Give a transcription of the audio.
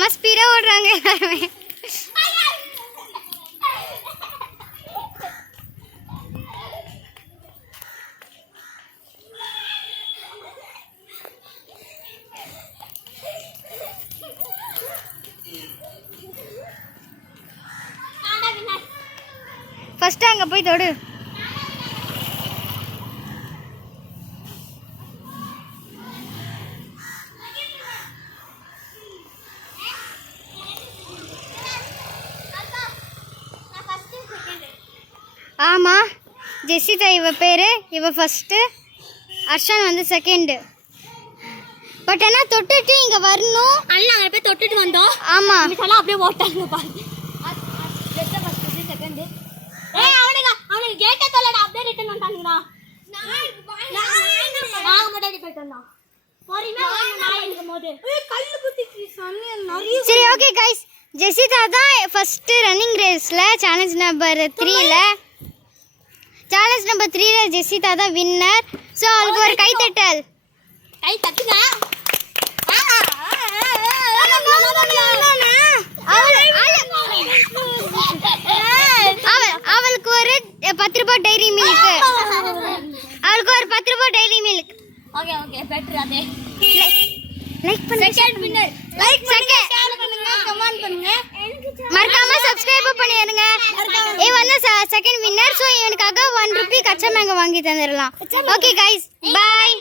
செம ஸ்பீடா ஓடுறாங்க எல்லாரும். ஃபர்ஸ்ட் அங்க போய் தொடு. ஆமா ஜெசிதா இவ பேரு, இவ ஃபர்ஸ்ட், அர்ஷான் வந்து செகண்ட். பட் ஆனா தொட்டுட்டு இங்க வரணும். அண்ணா அங்க போய் தொட்டுட்டு வந்தோம். ஆமா மிசாலா அப்படியே ஓட்டாங்க பாருங்க. First second. ஏய் அவனுக்கு கேட்ட தள்ளடா, அப்படியே ரிட்டர்ன் வந்தாங்கடா. நான் மட்டும் போயிட்டு வந்தோம். பொறுமையா நான் இருக்கும்போது கல்லு குத்திச்சு சாமி நிறைய. சரி ஓகே गाइस, ஜெசிதா தான் ஃபர்ஸ்ட் ரன்னிங் ரேஸ்ல சேலஞ்ச் நம்பர் 3ல. சேலஞ்ச் நம்பர் 3ல ஜெசிதா தான் வின்னர். சோ அவளுக்கு ஒரு கை தட்டல். கை தட்டுங்க. அவளுக்கு ஒரு 10 ரூபாய் டைரி மில்க். அவளுக்கு ஒரு 10 ரூபாய் dairy milk. Okay okay better அதே. லைக் பண்ணுங்க, செகண்ட் வின்னர். லைக் பண்ணுங்க, ஷேர் பண்ணுங்க, கமெண்ட் பண்ணுங்க. மறக்காம சப்ஸ்கிரைப் பண்ணிருங்க. இவன் வந்து செகண்ட் வின்னர். சோ இவனுக்காக 1 ரூபாய் கச்சா மேங்கோ வாங்கி தந்துறலாம். Okay guys, by.